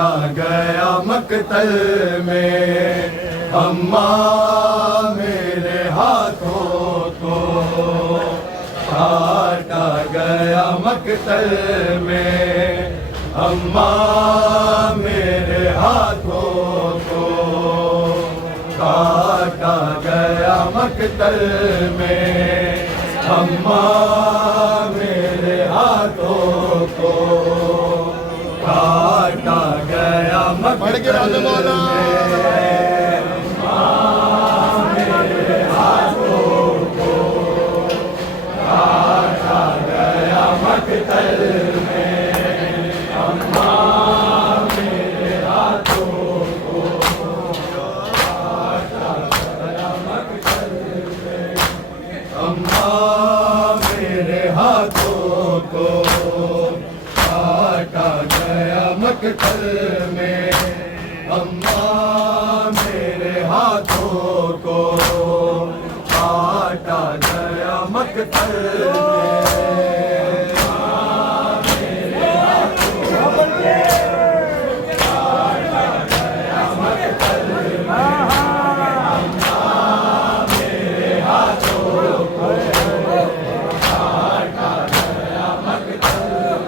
काटा गया मकतल में, अम्मा मेरे हाथों को काटा गया मकतल में, अम्मा मेरे हाथों को काटा गया मकतल में, अम्मा मेरे हाथों को काटा गया मकतल में, अम्मा मेरे हाथों को काटा गया मकतल में, अम्मा मेरे हाथों को काटा गया मकतल में, अम्मा मेरे हाथों को काटा गया मकतल में, अम्मा मेरे हाथों को काटा गया मकतल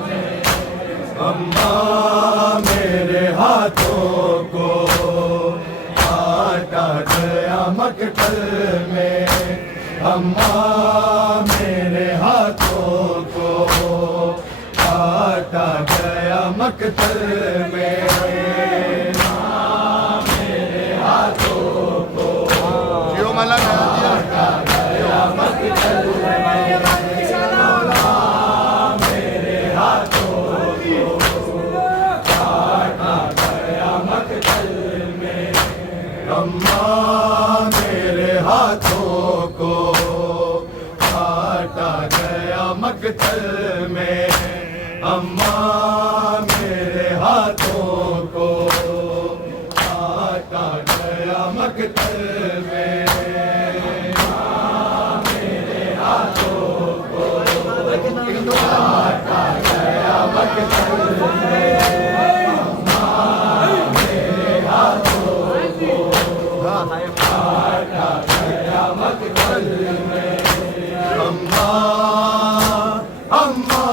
में। अम्मा मेरे हाथों को काटा गया मकतल में, अम्मा मेरे हाथों को काटा गया मकतल में, मेरे हाथों को काटा गया मकतल में, मेरे हाथों अम्मा मेरे हाथों को काटा गया मकतल में, अम्मा मेरे हाथों को काटा गया मकतल में, मेरे हाथों को काटा गया मकतल में, काटा गया मकतल में, अम्मा अम्मा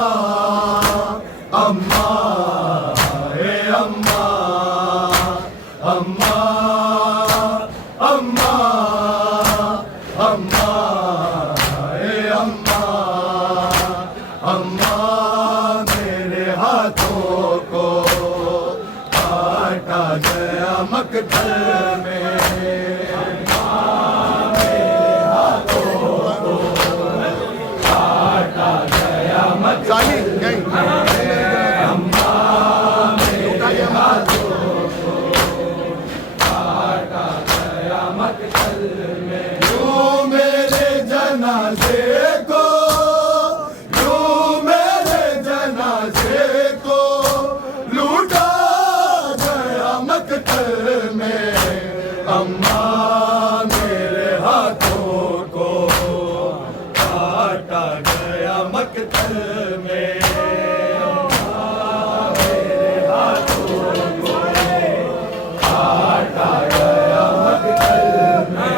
अम्मा हे अम्मा अम्मा अम्मा अम्मा हे अम्मा अम्मा मेरे हाथों को काटा गया मकतल में, अम्मा मेरे हाथों को काटा गया मकतल में, यूं मेरे जनाजे को, यूं मेरे जनाजे को लूटा गया मकतल में, अम्मा मेरे हाथों को काटा गया मकतल में, अम्मा मेरे हाथों को काटा गया मकतल में,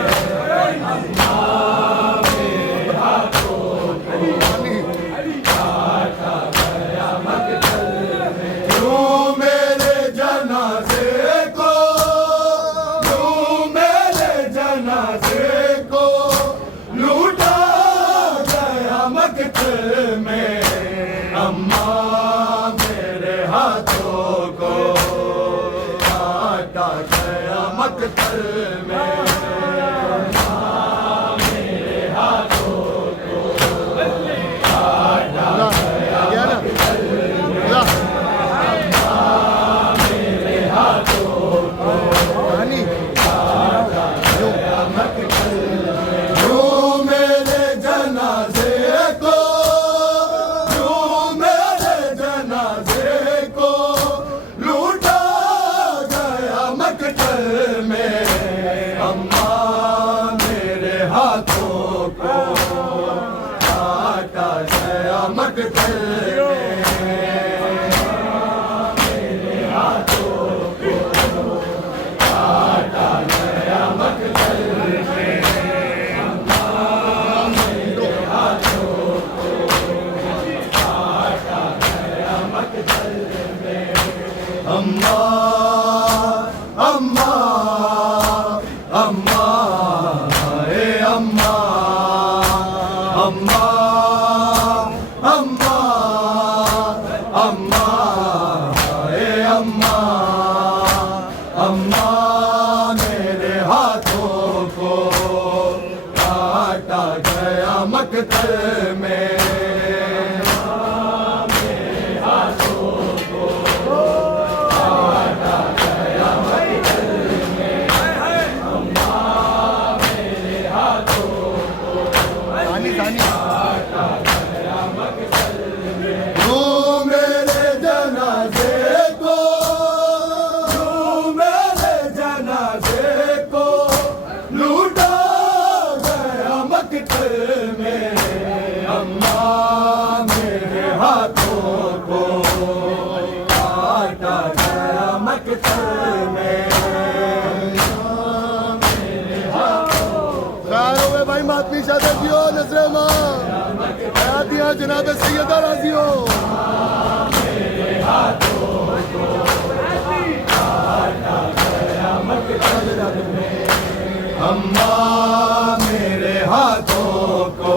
अम्मा मेरे हाथों को काटा गया मकतल में, अम्मा मेरे हाथों को काटा गया मकतल में, यूं मेरे जनाजे को अम्मा अम्मा अम्मा ए अम्मा अम्मा अम्मा अम्मा ए अम्मा अम्मा मेरे हाथों को काटा गया मकतल में भाई मातमी शादा जियो नजरे माँ हयातियाँ जनाब सैयदा राजी हो अम्मा मेरे हाथों को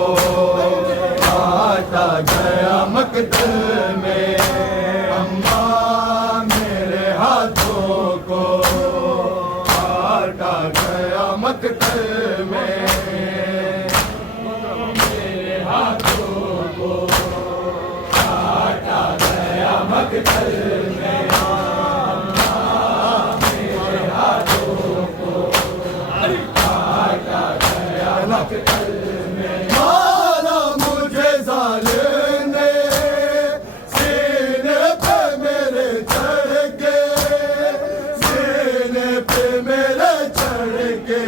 काटा गया मकतल में अम्मा मेरे हाथों को काटा गया मकतल में मारा मुझे जालिम ने सीने पे मेरे चढ़ के सीने पे मेरे चढ़ के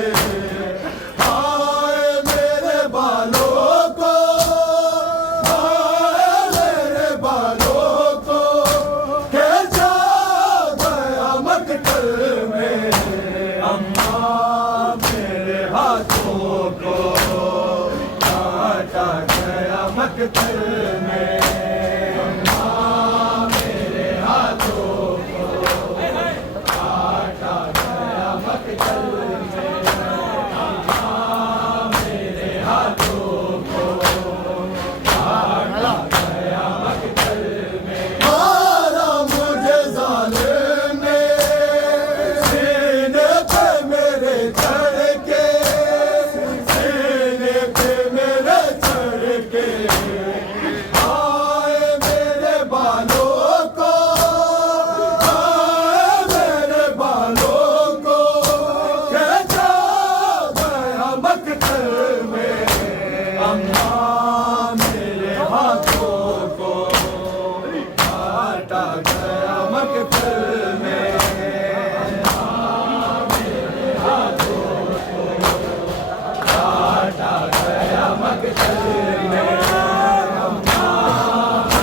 हाय मेरे बालों को हाय मेरे बालों को खींचा गया मकतल में अम्मा मेरे हाथों को काटा गया मकतल में अम्मा मेरे हाथों को काटा गया मकतल में अम्मा मेरे हाथों को काटा गया मकतल में मारा मुझे जालिम ने सीने पे मेरे चढ़ के सीने पे मेरे चढ़ के हाय मेरे बालों को हाय मेरे बालों को खींचा गया मकतल में अम्मा मेरे हाथों को काटा गया मकतल में काटा गया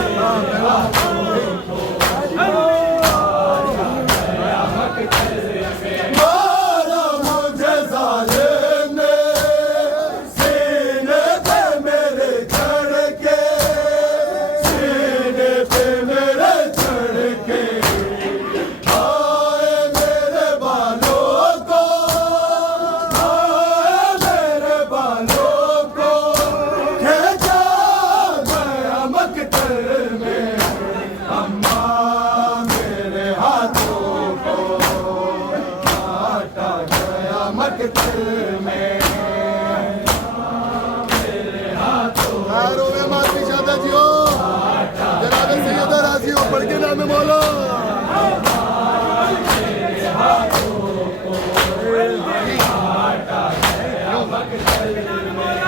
मकतल में मारा मुझे जालिम ने सीने पे मेरे चढ़ के सीने पे मेरे चढ़ के हाय मेरे बालों को हाय मेरे बालों को खींचा गया मकतल में अम्मा मेरे हाथों को काटा गया मकतल में में मातमी शादा जियो जनाब सैयदा राजी हो पढ़ के नाम मौला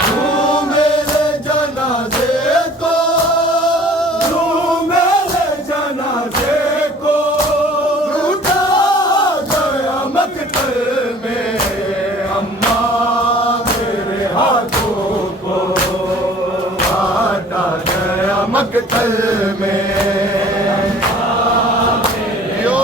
तू मेरे जनाजे को तू मेरे जनाजे को लूटा गया मकतल में अम्मा मेरे हाथों को काटा गया मकतल में यो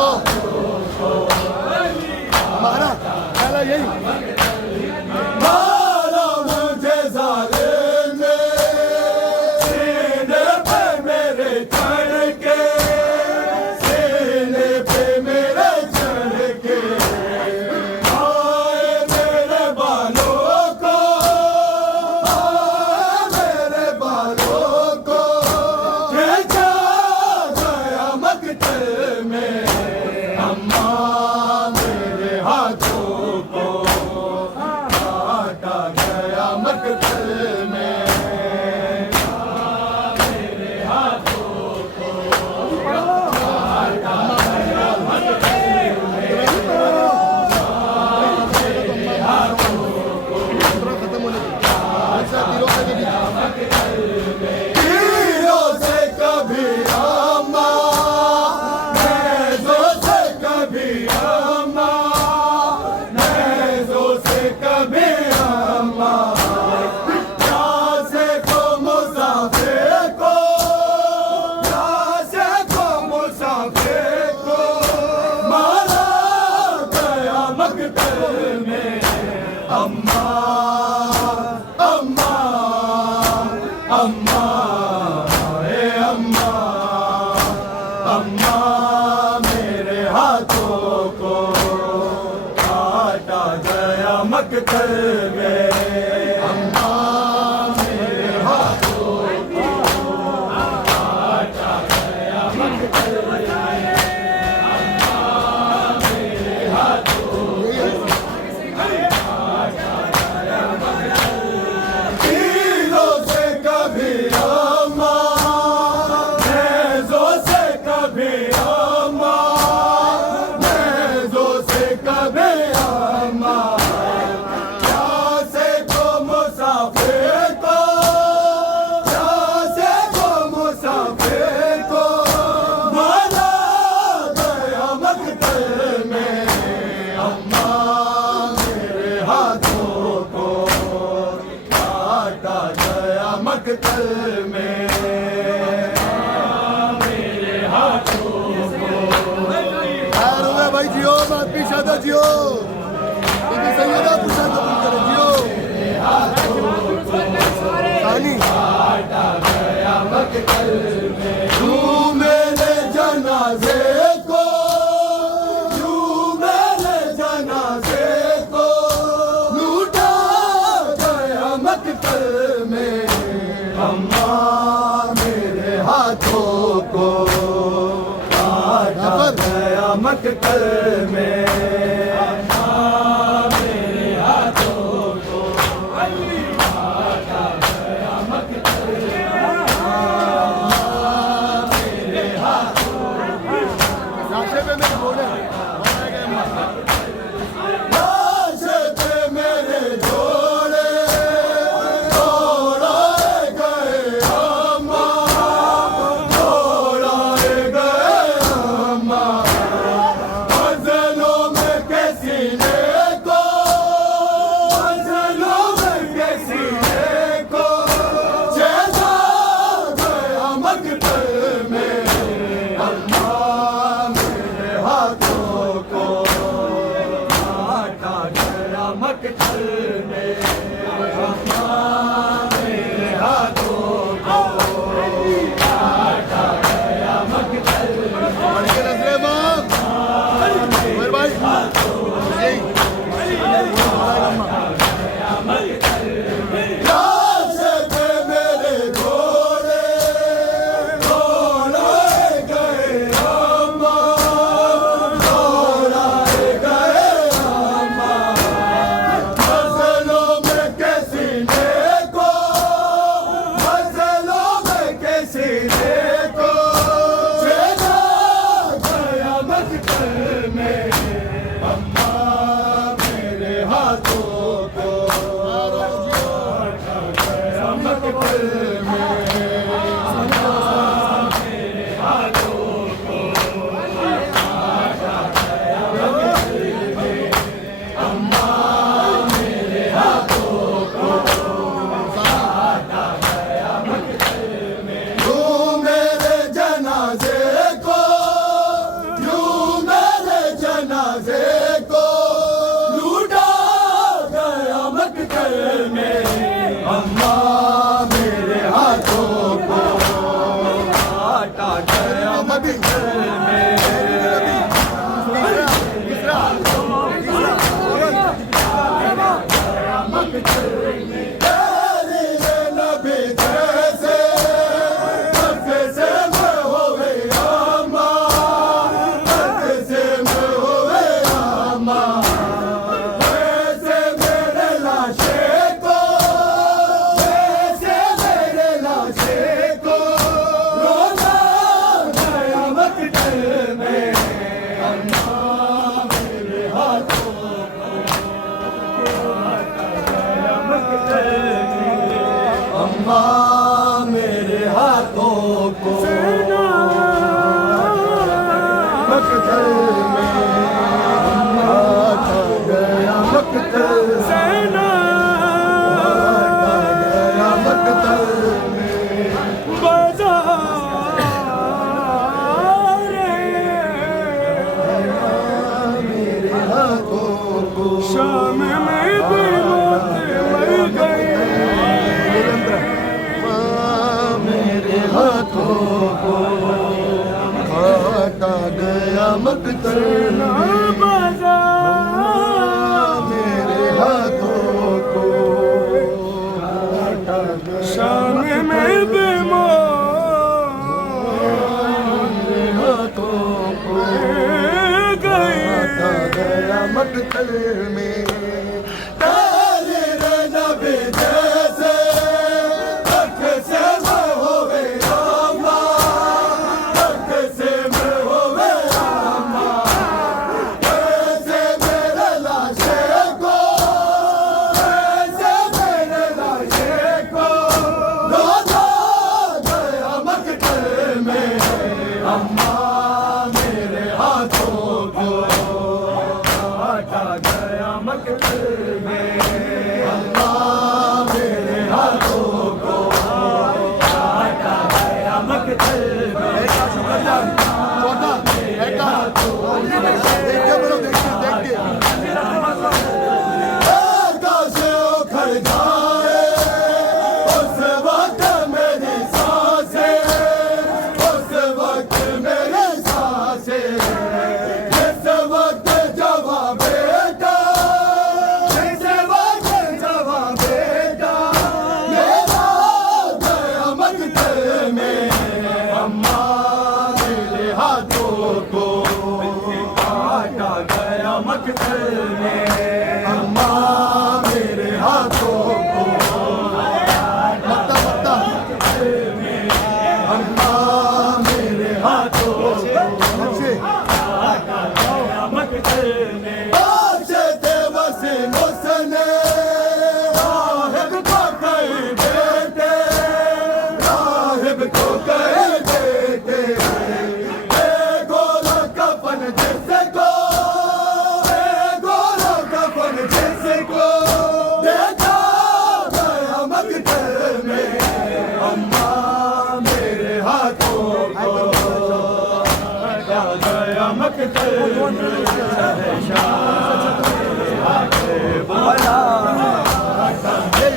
मकतल में अम्मा मेरे हाथों को काटा गया मकतल में मेरे हाथों को काटा गया मकतल में मेरे हाथों को खत्म होने तीरों से कभी अम्मा नेज़ों से कभी अम्मा नेज़ों से कभी अम्मा प्यासे को मुसाफिर को प्यासे को मुसाफिर को मारा गया मकतल में अम्मा अम्मा अम्मा ए अम्मा अम्मा मेरे हाथों को काटा गया मकतल में अम्मा मेरे हाथों को काटा गया मकतल में अम्मा मेरे हाथों तीरों से कभी अम्मा नेज़ों से कभी अम्मा नेज़ों से कभी अम्मा प्यासे को मुसाफिर को प्यासे को मुसाफिर को मारा गया मकतल में अम्मा मेरे हाथों को काटा गया मकतल में मेरे हाथों को भाई जियो बात भी शादा जियो बीबी सैयदा पुरुषा कबूल करे जियो कहानी काटा गया मकतल में तू मेरे जनाजे को तू मेरे जनाजे को लूटा गया मकतल में अम्मा मेरे हाथों को काटा गया मकतल में अम्मा मेरे हाथों को काटा गया मकतल में अम्मा मेरे हाथों को लाशे पे मेरे जोड़े लाशे पे मेरे जोड़े तोड़ाए गए अम्मा तोड़ाए गए अम्मा मंजिलों में कैसी को मंजिलों में कैसी को चेहरा गया मकतल में अम्मा मेरे हाथों को काटा गया मकतल में अम्मा मेरे हाथों को काटा गया मकतल में नजरे मां मेरे भाई लाशे पे मेरे घोड़े दौड़ाए गए अम्मा दौड़ाए गए अम्मा मंजिलों में कैसी को मंजिलों में कैसी को चेहरा गया मकतल में अम्मा मेरे हाथों को काटा गया मकतल में अम्मा मेरे हाथों को काटा गया मकतल में अम्मा मेरे हाथों को काटा गया मकतल में तू मेरे जनाजे को तू मेरे जनाजे को लूटा गया मकतल में अम्मा मेरे हाथों को काटा गया मकतल में नबी जैसे मकतल में, आता गया मकतल सेना गया मकतल में, बाजार मेरे हाथों को शाम में भी मौत मर गई, मेरे हाथों को खाता गया मकतल में, मेरे हाथों को खाता गया शाम में भी मेरे हाथों को खाता गया मकतल में, तारे रहना बेजैसे रख से मैं होवे रामा, रख से मैं होवे रामा, ऐसे मेरे लाशे को, ऐसे मेरे लाशे को रोजा गया मकतल में, अम्मा मेरे हाथों को काटा गया मकतल में, अम्मा मेरे हाथों को काटा गया मकतल में। एक का शुक्रिया चौथा एक का देख के बोलो, देख के आकाश उखड़ जाए उस वक्त मेरी सांसें, उस वक्त मेरी सांसें, जिस वक्त जवाब बेटा, जिस वक्त जवाब बेटा मेरा गया मकतल में, अम्मा मेरे हाथों को काटा गया मकतल में, अम्मा मेरे हाथों को मत्ता मत्ता, अम्मा मेरे हाथों को अच्छे अच्छे थे वसी मुसने राहिब को कई बेटे, राहिब को कई बेटे, गोला कफन जिसको, गोला कफन जिसको देखा गया मकतल में, अम्मा मेरे हाथों को काटा गया मकतल में,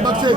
बख्शे